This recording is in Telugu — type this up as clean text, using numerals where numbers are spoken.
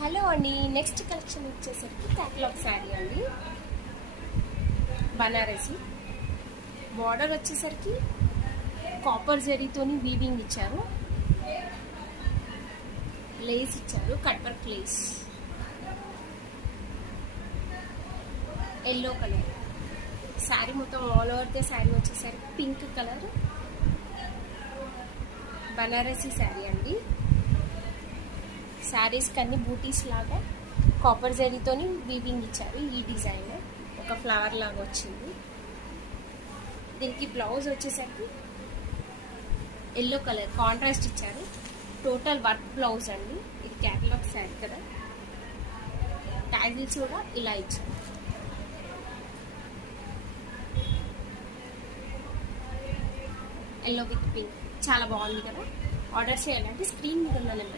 హలో అండి, నెక్స్ట్ కలెక్షన్ వచ్చేసరికి క్యాటలాగ్ శారీ అండి. బనారసి బార్డర్ వచ్చేసరికి కాపర్ జరీతోని వీవింగ్ ఇచ్చారు, లేస్ ఇచ్చారు, cut work lace, yellow colour sari మొత్తం ఆల్ ఓవర్ ద శారీ వచ్చేసరికి పింక్ కలర్ బనారసి శారీ అండి. శారీస్ కన్నీ బూటీస్ లాగా కాపర్ జరీతోని వీవింగ్ ఇచ్చారు. ఈ డిజైన్ ఒక ఫ్లవర్ లాగా వచ్చింది. దీనికి బ్లౌజ్ వచ్చేసరికి ఎల్లో కలర్ కాంట్రాస్ట్ ఇచ్చారు. టోటల్ వర్క్ బ్లౌజ్ అండి. ఇది క్యాటలాగ్ శారీ కదా. టైటిల్స్ కూడా ఇలా ఇచ్చారు. ఎల్లో విత్ పింక్ చాలా బాగుంది కదా. ఆర్డర్ చేయాలంటే స్క్రీన్ మీద ఉన్న నెంబర్